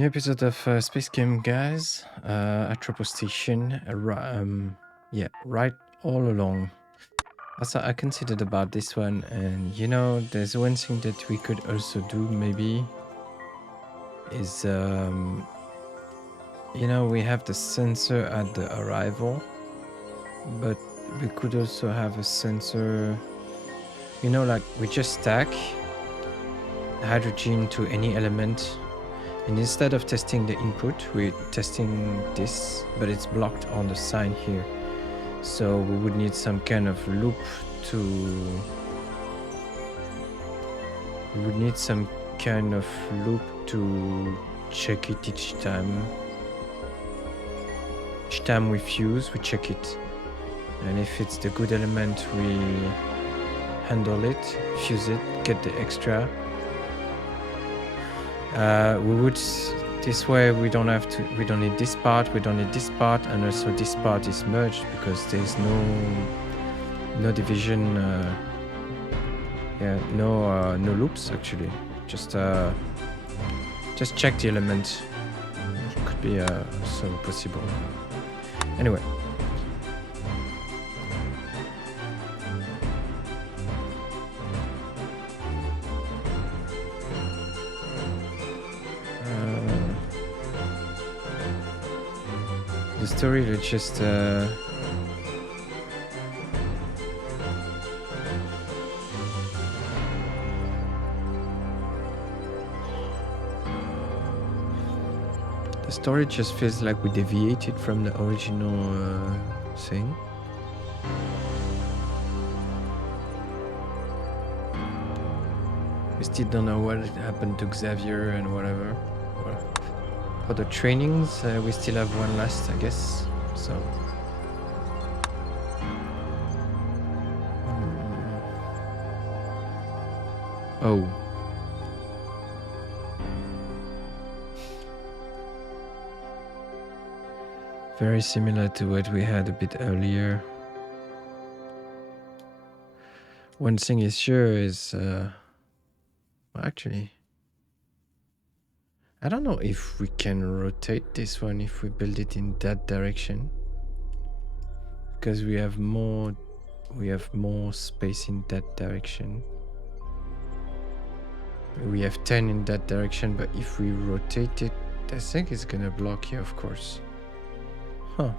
New episode of SpaceChem, guys. At Tropo Station. Right all along. Also, I considered about this one, and you know, there's one thing that we could also do, maybe, is you know, we have the sensor at the arrival, but we could also have a sensor, you know, like we just stack hydrogen to any element. And instead of testing the input, we're testing this, but it's blocked on the side here. So we would need some kind of loop to... We would need some kind of loop to check it each time. Each time we fuse, we check it. And if it's the good element, we handle it, fuse it, get the extra. We would, this way we don't need this part, we don't need this part, and also this part is merged because there's no division, no loops actually. Just check the element. It could be so possible. Anyway. The story is just the story just feels like we deviated from the original thing. We still don't know what happened to Xavier and whatever. For the trainings, we still have one last, I guess. So. Oh. Very similar to what we had a bit earlier. One thing is sure is, well, actually, I don't know if we can rotate this one if we build it in that direction, because we have more space in that direction. We have 10 in that direction, but if we rotate it, I think it's gonna block here, of course. Huh.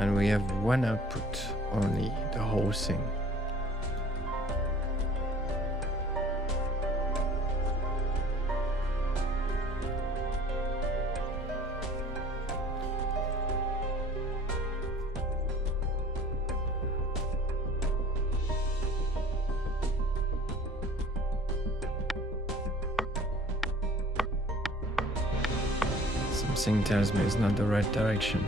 And we have one output only, the whole thing. Something tells me it's not the right direction.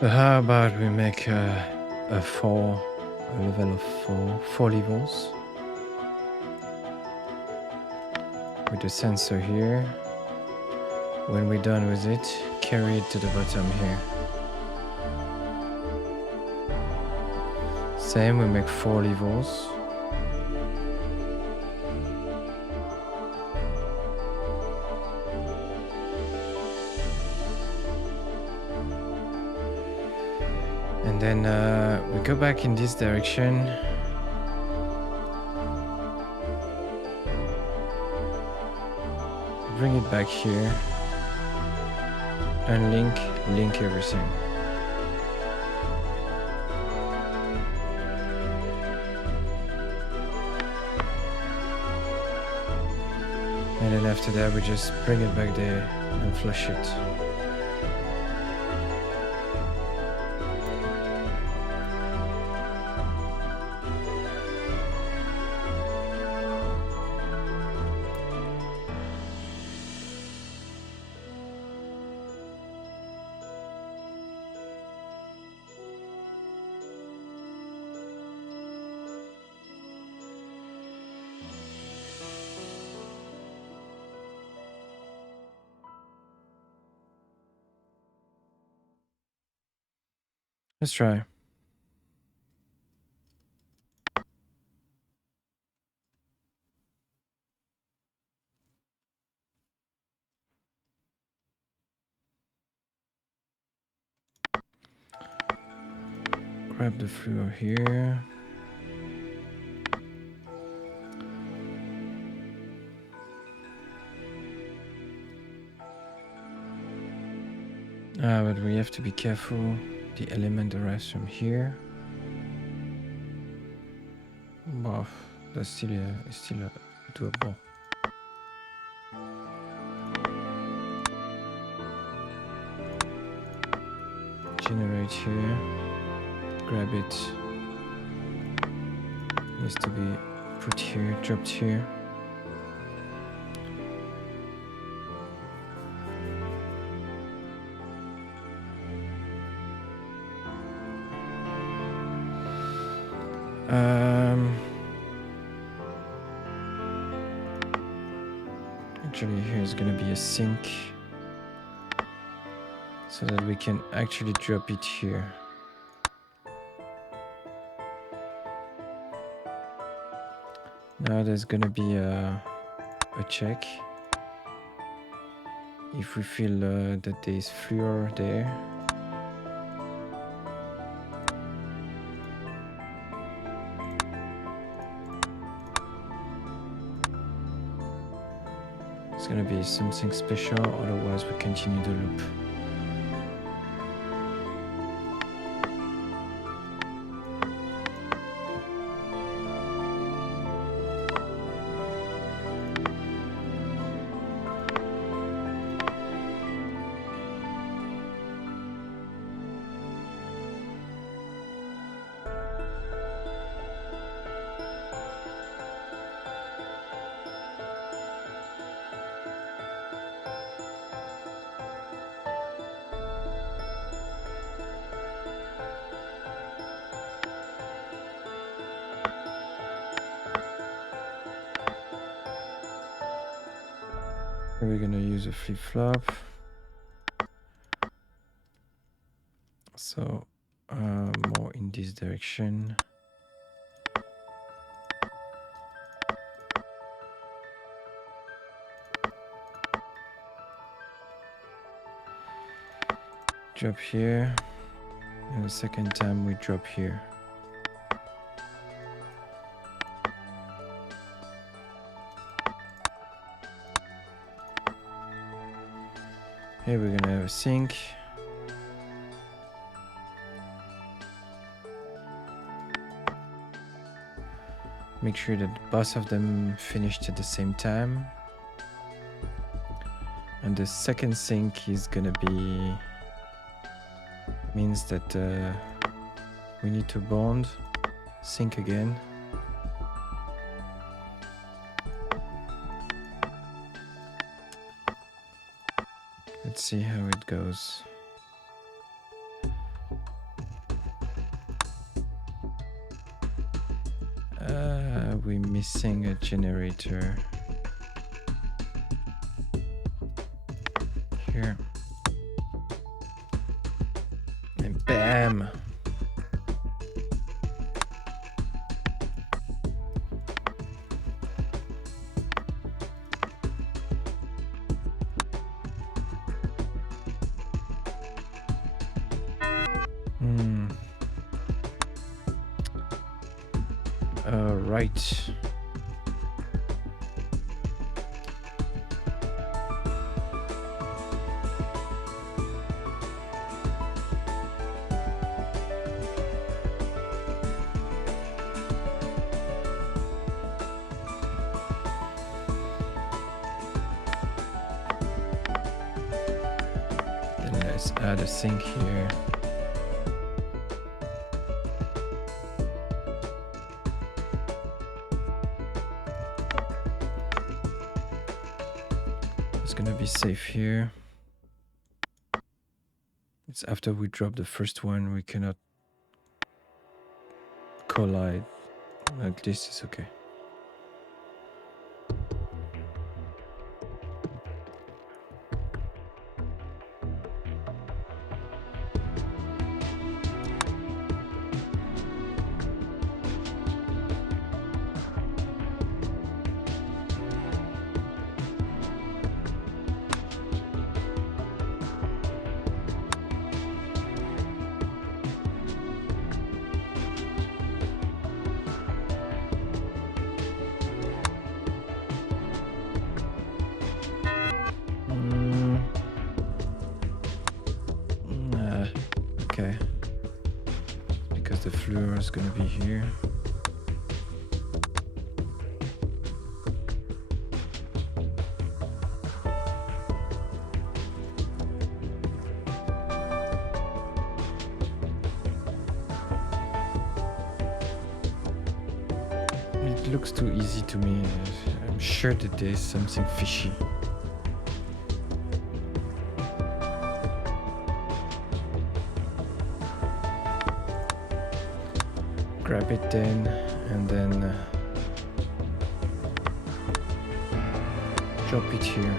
How about we make a level of four levels with the sensor here. When we're done with it, carry it to the bottom here. Same, we make 4 levels. And then we go back in this direction. Bring it back here. Unlink, link everything. And then after that, we just bring it back there and flush it. Let's try. Grab the fluor here. But we have to be careful. The element arrives from here. Wow, that's still doable. Generate here. Grab it. Needs to be put here, dropped here. Actually, here's gonna be a sink so that we can actually drop it here. Now there's gonna be a check. If we feel that there's fluor there. It's gonna be something special, otherwise we continue the loop. We're gonna use a flip-flop. So more in this direction. Drop here, and the second time we drop here. Here we're gonna have a sink. Make sure that both of them finished at the same time. And the second sink is gonna be, means that we need to bond, sink again. Let's see how it goes. we're missing a generator. Here. And bam! Right. Then let's add a sink here. Gonna be safe here. It's after we drop the first one, we cannot collide. At least it's okay. Okay, because the floor is gonna be here. It looks too easy to me. I'm sure that there's something fishy. Grab it then, and then drop it here.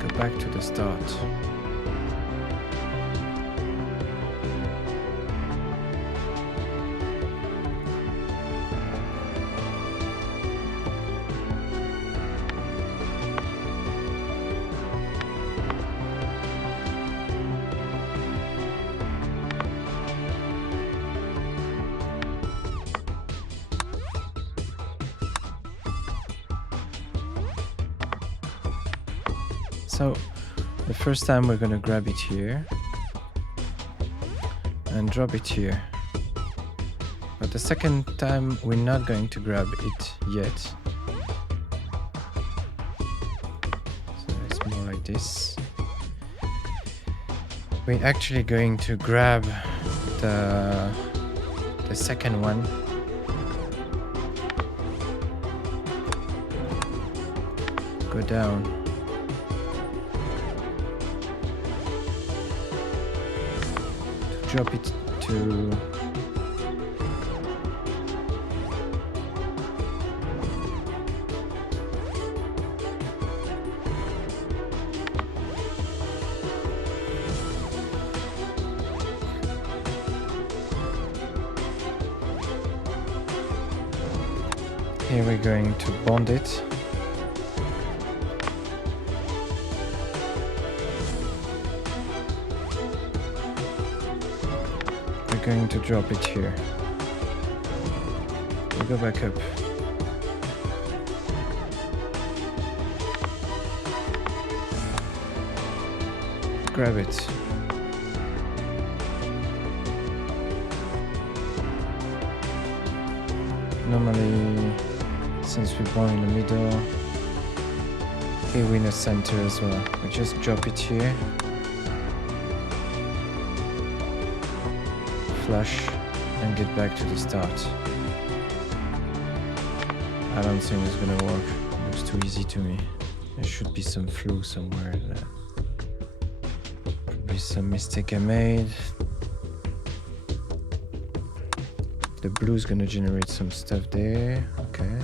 Go back to the start. So the first time we're gonna grab it here and drop it here, but the second time we're not going to grab it yet. So it's more like this. We're actually going to grab the second one. Go down. Drop it to here. We're going to bond it. Going to drop it here. We go back up. Grab it. Normally, since we're born in the middle, here we're in the center as well. We just drop it here. Flush and get back to the start. I don't think it's gonna work. It looks too easy to me. There should be some flaw somewhere. Probably some mistake I made. the blue is gonna generate some stuff there. Okay.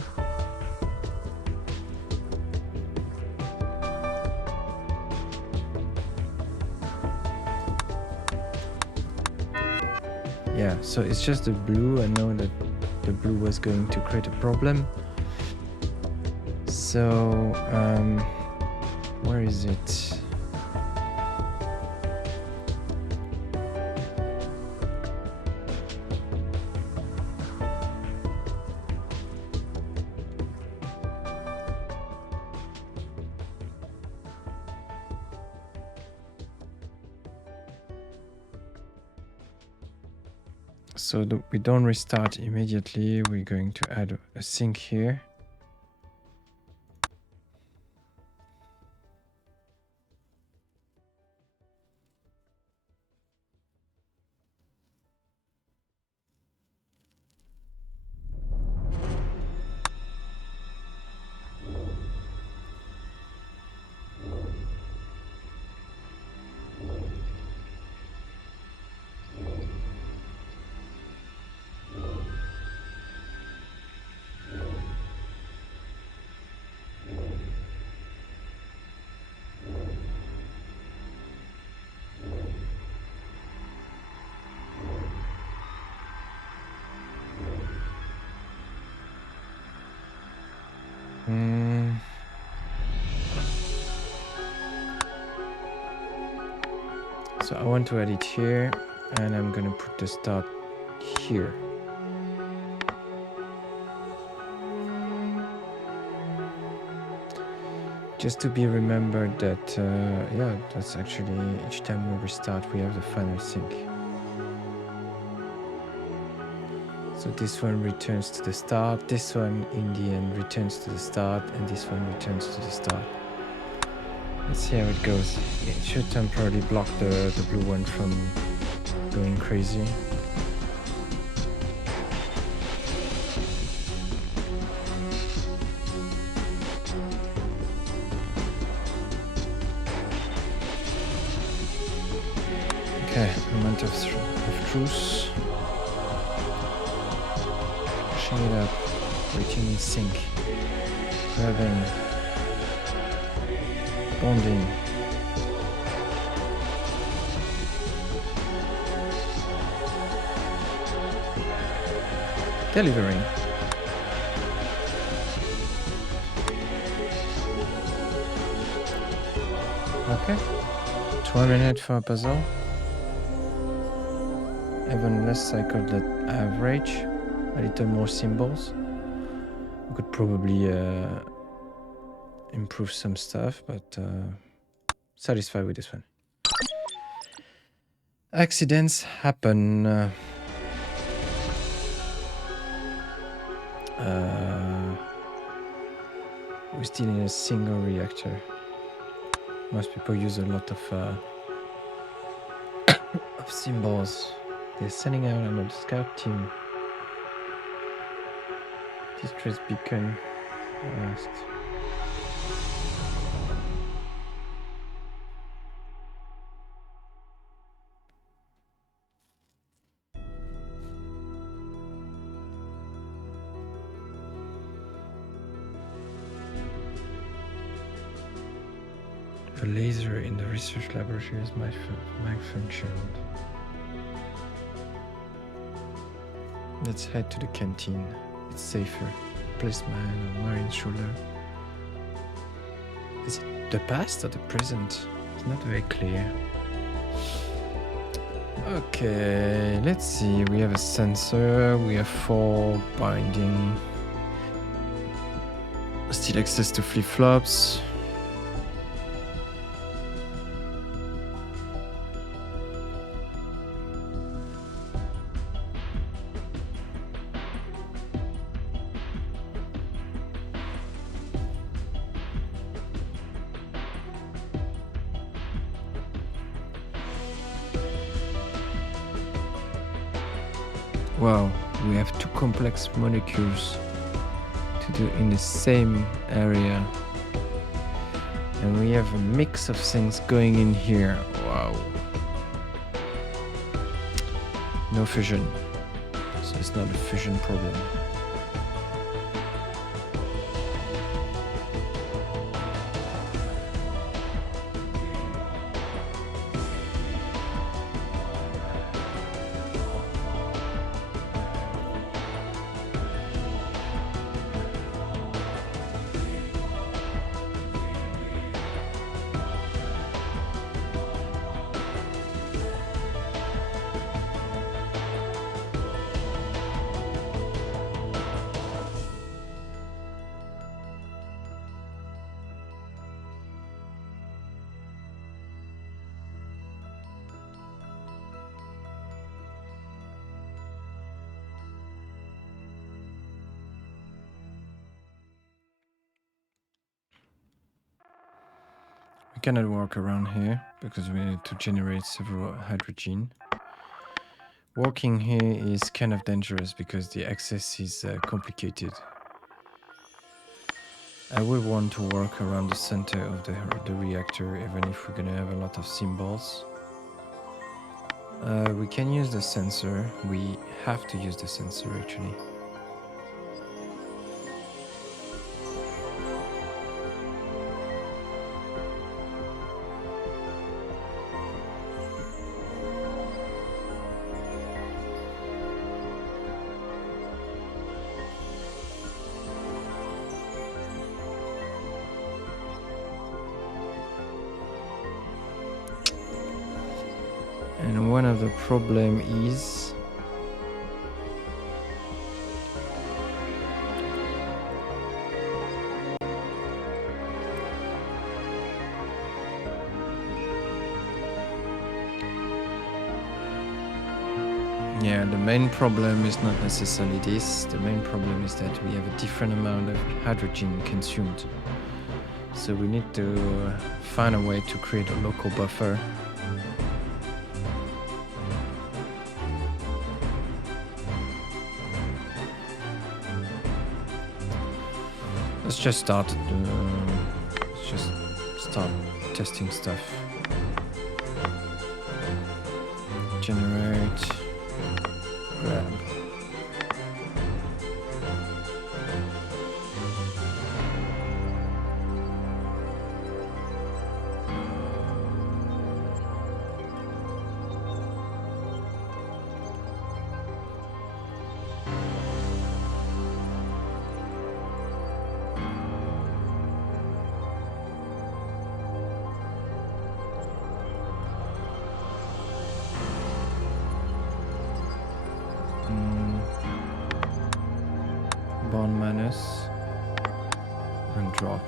Yeah, so it's just the blue. I know that the blue was going to create a problem. So, where is it? So we don't restart immediately. We're going to add a sync here. So I want to add it here, and I'm gonna put the start here. Just to be remembered that, yeah, that's actually each time we restart, we have the final sync. So this one returns to the start, this one in the end returns to the start, and this one returns to the start. Let's see how it goes. It should temporarily block the blue one from going crazy. Okay, moment of truth. Pushing it up, waiting in sync, grabbing, bonding. Delivering. Okay. 1 minute for a puzzle. Even less cycle than average. A little more symbols. We could probably improve some stuff, but satisfied with this one. Accidents happen. We're still in a single reactor. Most people use a lot of symbols. They're sending out another scout team. Distress beacon. Last. The laser in the research laboratory is malfunctioned. Let's head to the canteen. It's safer. Place my hand on Marine's shoulder. Is it the past or the present? It's not very clear. Okay, let's see. We have a sensor. We have 4 binding. Still access to flip-flops. Wow, we have 2 complex molecules to do in the same area. And we have a mix of things going in here. Wow. No fusion. so it's not a fusion problem. We cannot work around here because we need to generate several hydrogen. Walking here is kind of dangerous because the access is complicated. I would want to work around the center of the reactor, even if we're gonna have a lot of symbols. We can use the sensor. We have to use the sensor actually. And one of the problem is the main problem is not necessarily this. The main problem is that we have a different amount of hydrogen consumed. So we need to find a way to create a local buffer. Let's just start testing stuff. Generate, grab. Bond minus and drop.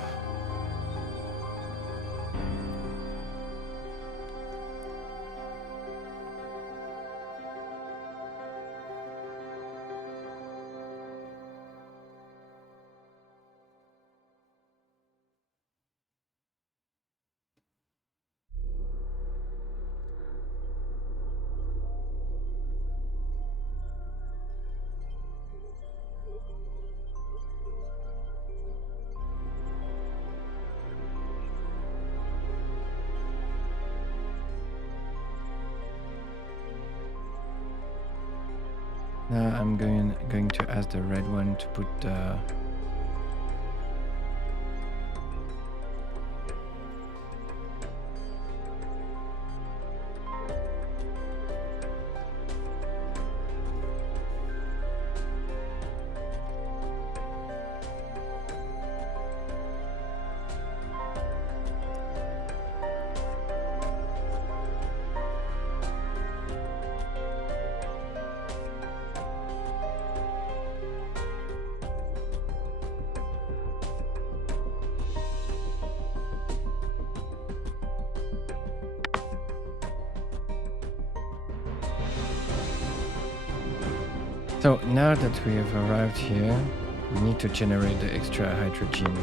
Now I'm going to ask the red one to put the So now that we have arrived here, we need to generate the extra hydrogen.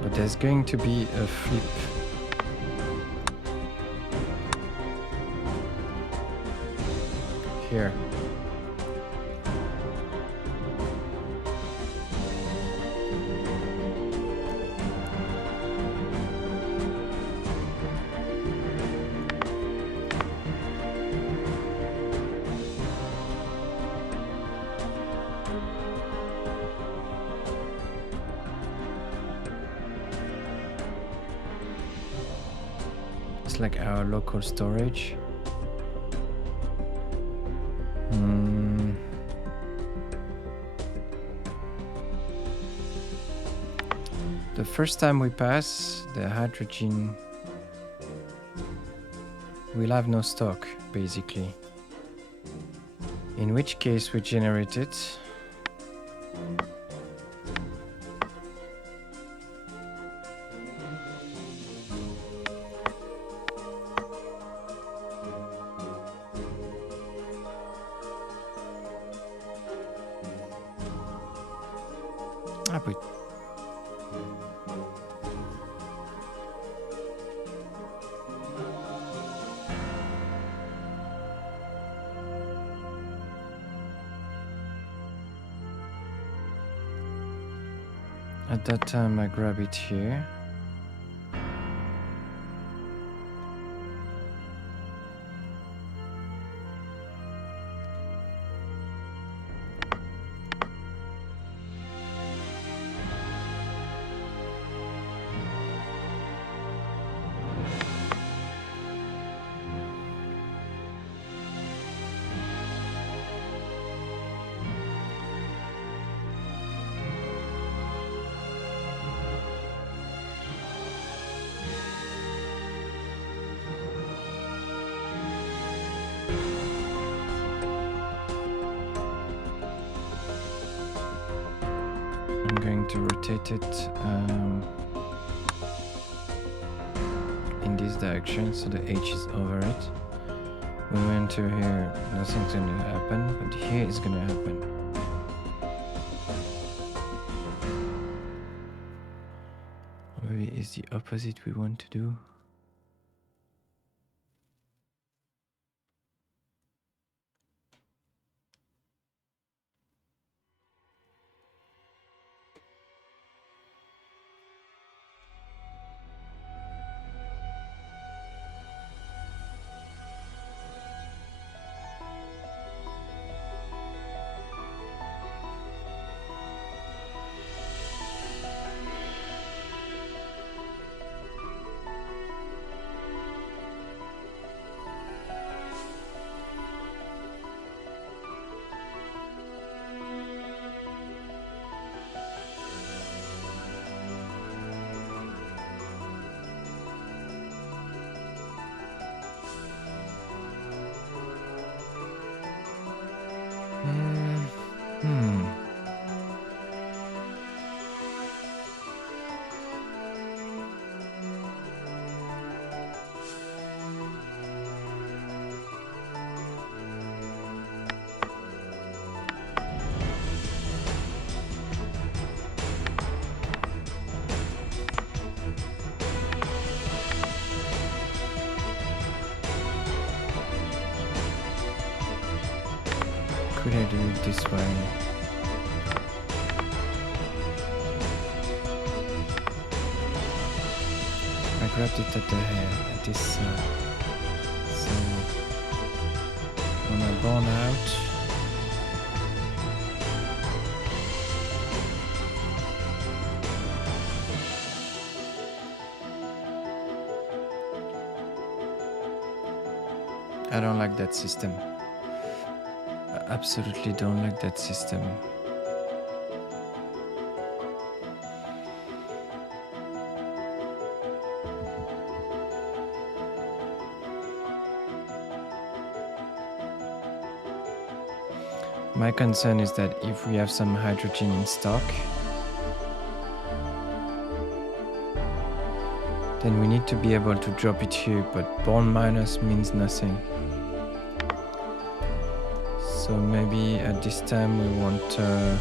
But there's going to be a flip. Here. looks like our local storage. The first time we pass the hydrogen, we'll have no stock, basically. In which case we generate it. At that time I grab it here. I'm going to rotate it in this direction so the edge is over it. When we enter here, nothing's going to happen, but here it's going to happen. Maybe it's the opposite we want to do. Could I do it this way? I grabbed it at the hair, at this so when I burn out, I don't like that system. I absolutely don't like that system. My concern is that if we have some hydrogen in stock, then we need to be able to drop it here, but born minus means nothing. So maybe at this time we want to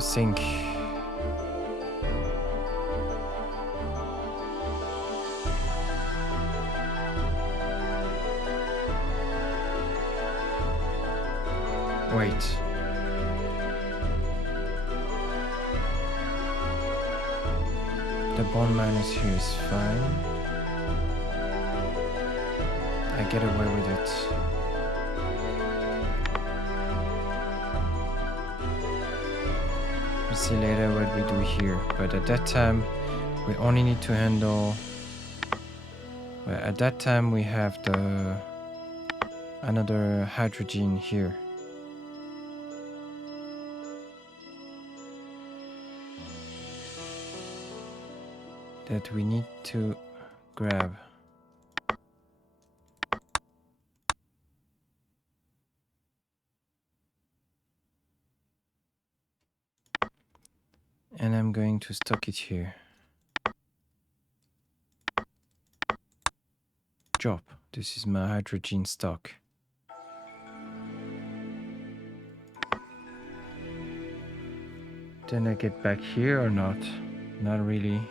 think. Wait. The bond minus here is fine. I get away with it. We'll see later what we do here. But at that time, we only need to handle... Well, at that time, we have the another hydrogen here. That we need to grab. And I'm going to stock it here. Drop. This is my hydrogen stock. Then I get back here or not? Not really.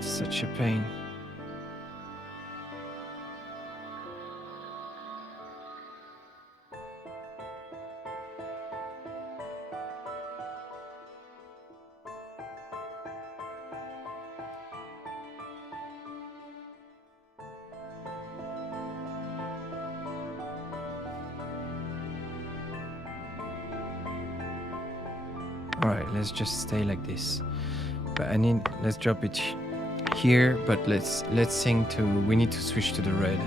Such a pain. All right, let's just stay like this. But I need, let's drop it here, but let's sync to, we need to switch to the red.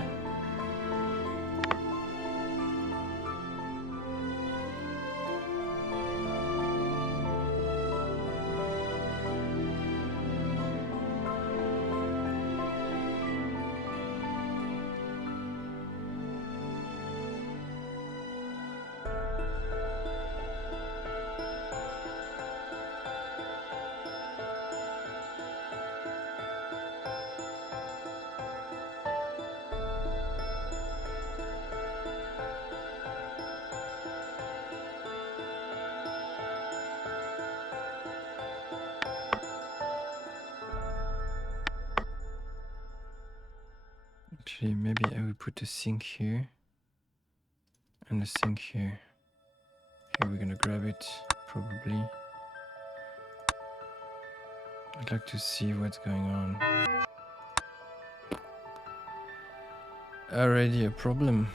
Actually, maybe I will put the sink here and the sink here. Here we're gonna grab it, probably. I'd like to see what's going on. Already a problem.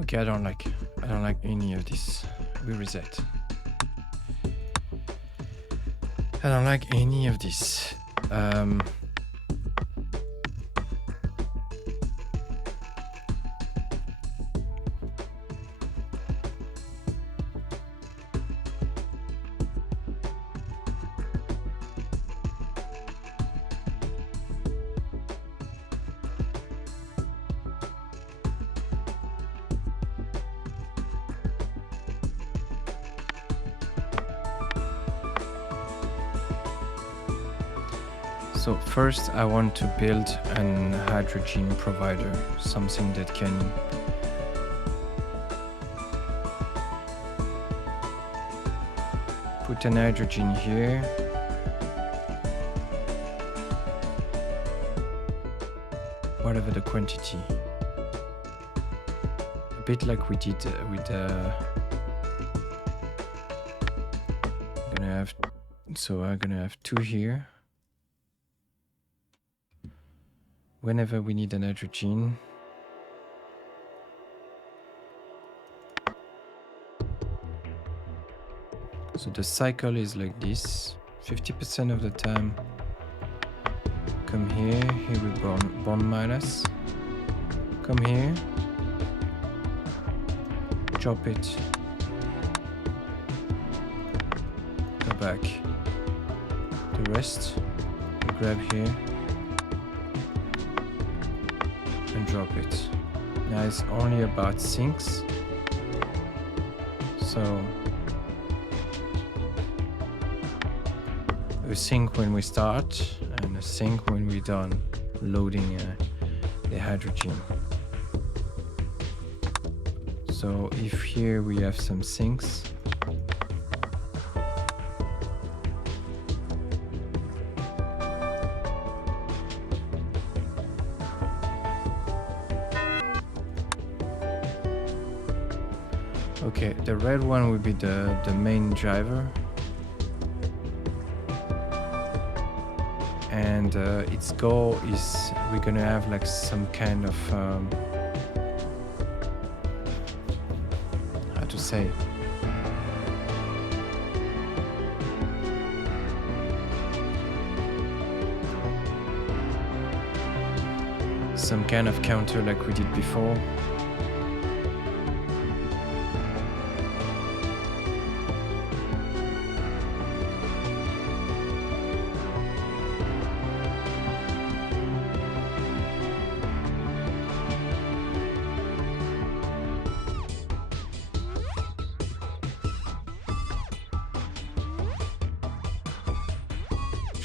Okay, I don't like any of this. We reset. I don't like any of this. So first I want to build an hydrogen provider, something that can put an hydrogen here. Whatever the quantity. bit like we did with I'm gonna have 2 here. Whenever we need an hydrogen, so the cycle is like this. 50% of the time come here we bond minus, come here, drop it, go back, the rest we grab here and drop it. Now it's only about syncs, so a sync when we start and a sync when we're done loading the hydrogen. So if here we have some syncs, okay, the red one will be the main driver, and its goal is we're gonna have like some kind of how to say, some kind of counter like we did before.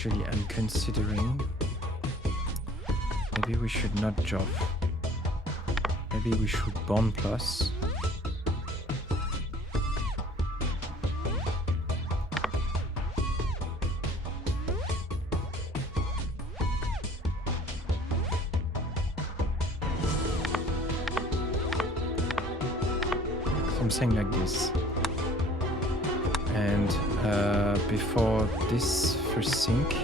Actually, I'm considering maybe we should not drop. Maybe we should bond plus. Something like this. And before this first sync,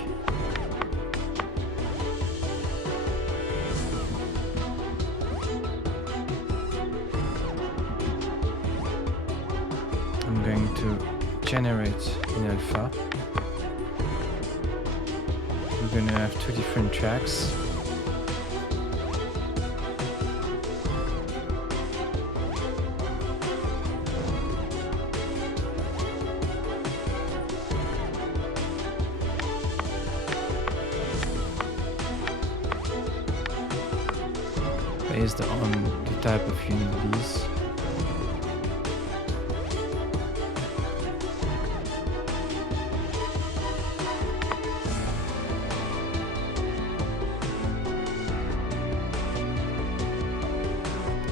I'm going to generate in alpha. We're going to have 2 different tracks. Based on the type of unit these.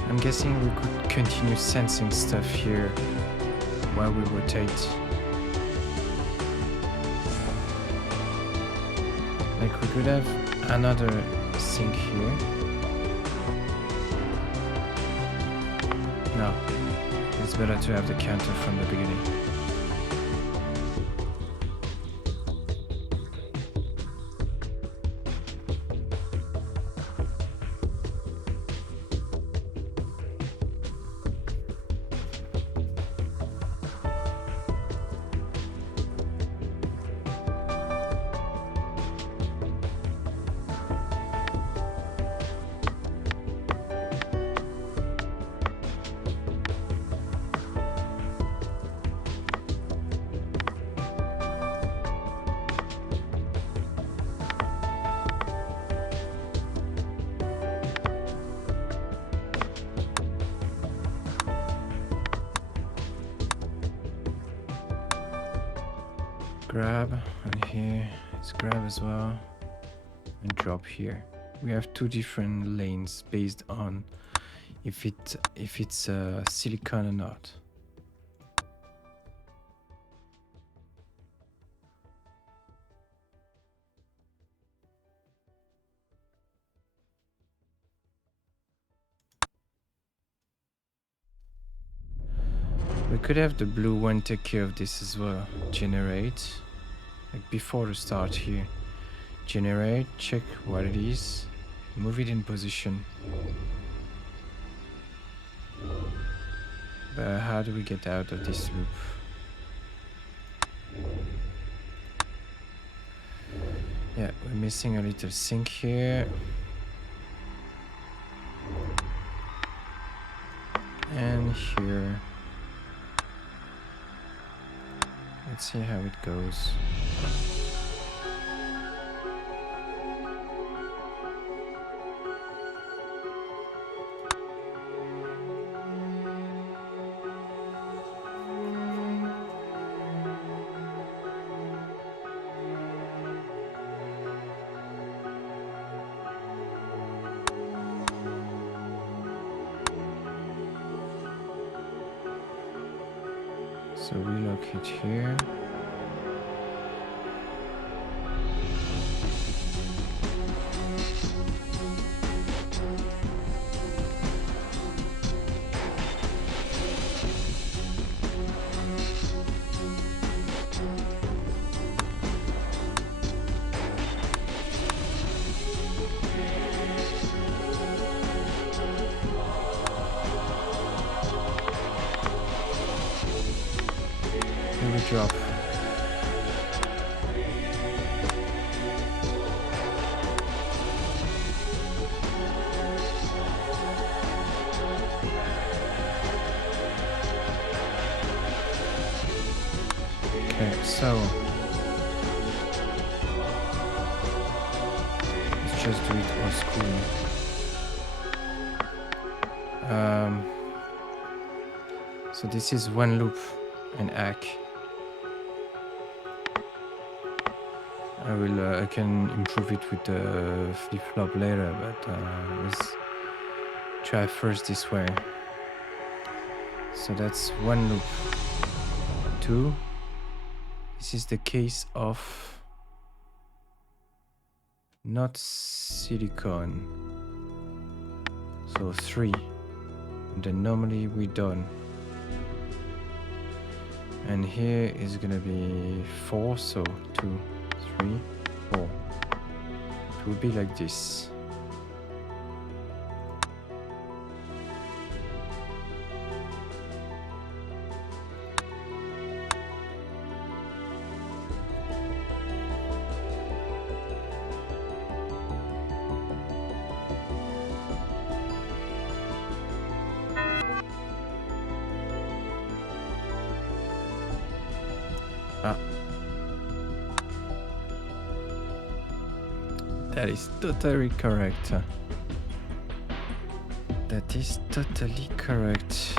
I'm guessing we could continue sensing stuff here while we rotate. Like we could have another sync here. No, it's better to have the counter from the beginning. Grab, and here it's grab as well, and drop here. We have 2 different lanes based on if it's silicon or not. We could have the blue one take care of this as well. Generate. Like before the start here. Generate, check what it is. Move it in position. But how do we get out of this loop? Yeah, we're missing a little sync here. And here. Let's see how it goes. So relocate here. Here we drop. Okay, so let's just do it old school. So this is one loop, an hack. I can improve it with the flip-flop later, but let's try first this way. So that's one loop. 2. This is the case of not silicone. So 3. And then normally we're done. And here is gonna be 4, so 2, 3, 4. It will be like this. That is totally correct. That is totally correct.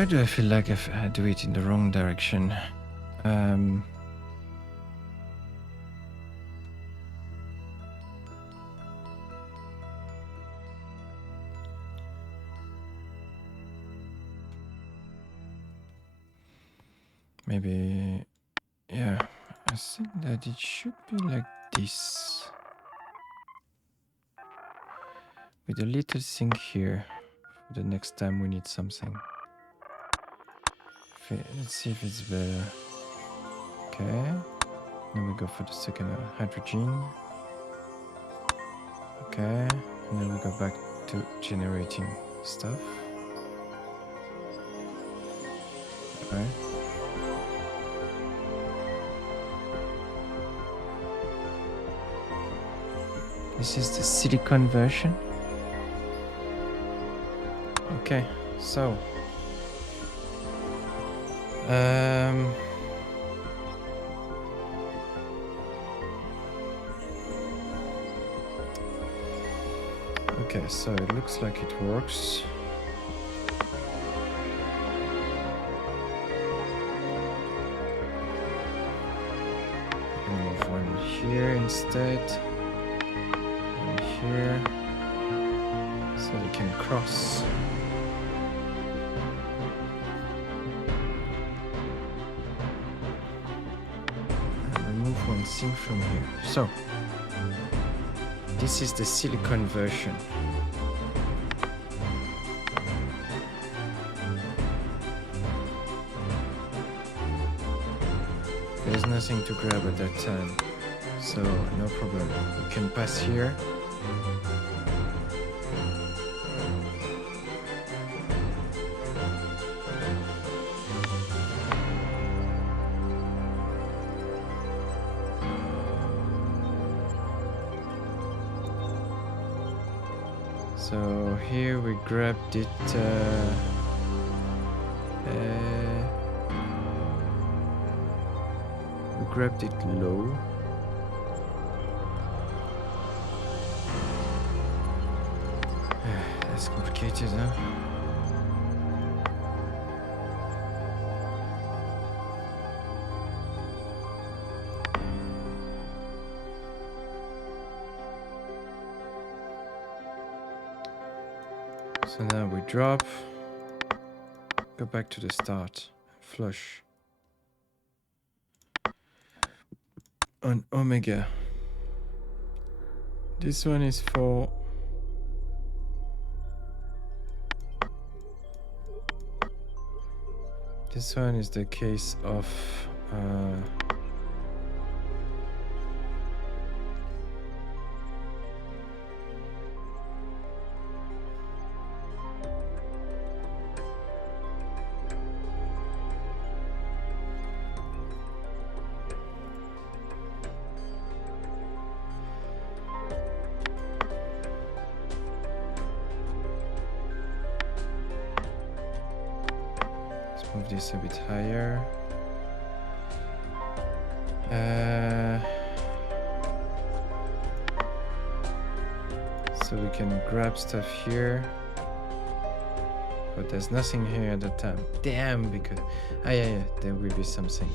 Why do I feel like I do it in the wrong direction? Maybe, yeah, I think that it should be like this. With a little sync here for the next time we need something. Let's see if it's better. Okay. Then we go for the second hydrogen. Okay. And then we go back to generating stuff. Okay. This is the silicone version. Okay, so okay, so it looks like it works. Move one here instead, one here, so they can cross. And remove one thing from here. So this is the silicone version. There's nothing to grab at that time, so no problem. You can pass here. So here we grabbed it. We grabbed it low. That's complicated, huh? So now we drop, go back to the start, flush on Omega. This one is for this one is the case of move this a bit higher. So we can grab stuff here, but there's nothing here at the time. Damn, because yeah, there will be something.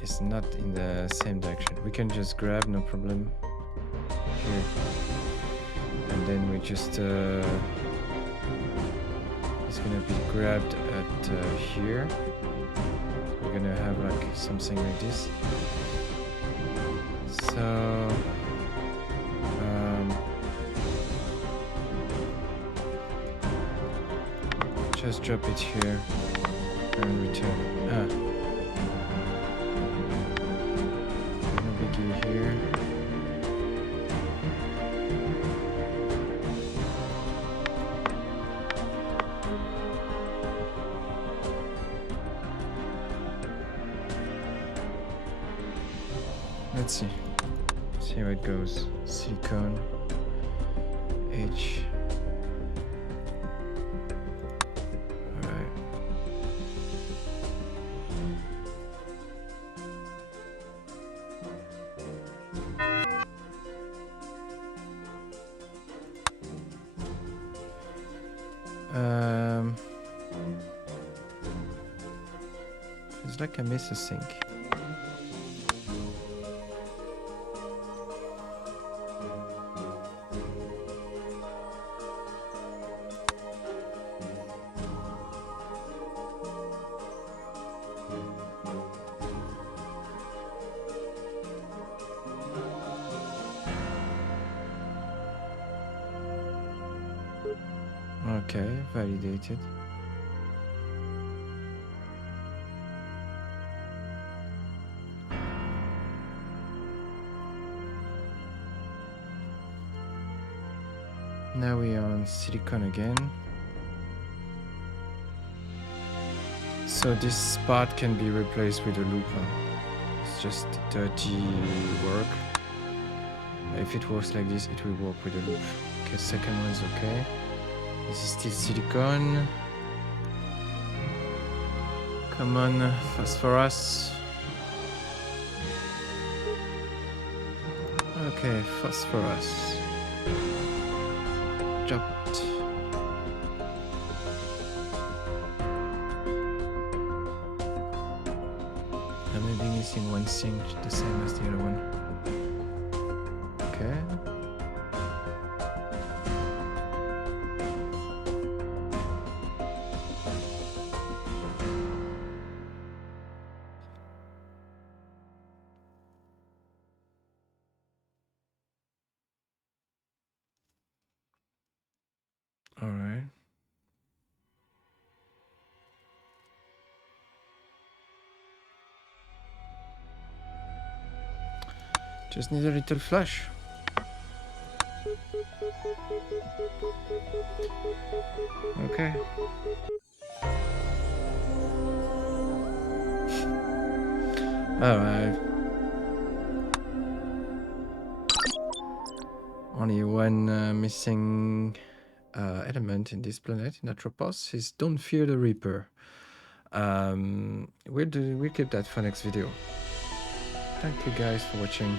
It's not in the same direction. We can just grab, no problem. Here, and then we just. It's gonna be grabbed at here. We're gonna have like something like this. So just drop it here and return. No biggie here. Let's see how it goes. Silicone H. All right. Feels like I missed a sync. Okay, validated. Now we are on silicone again. So this part can be replaced with a looper. It's just dirty work. If it works like this, it will work with a loop. Okay, second one's okay. This is still silicone. Come on, phosphorus. Okay, phosphorus. Dropped. I may be missing one thing, the same as the other one. Okay. All right. Just need a little flash. Okay. All right. Only one missing element in this planet, in Atropos, is Don't Fear the Reaper. We'll keep that for next video. Thank you guys for watching.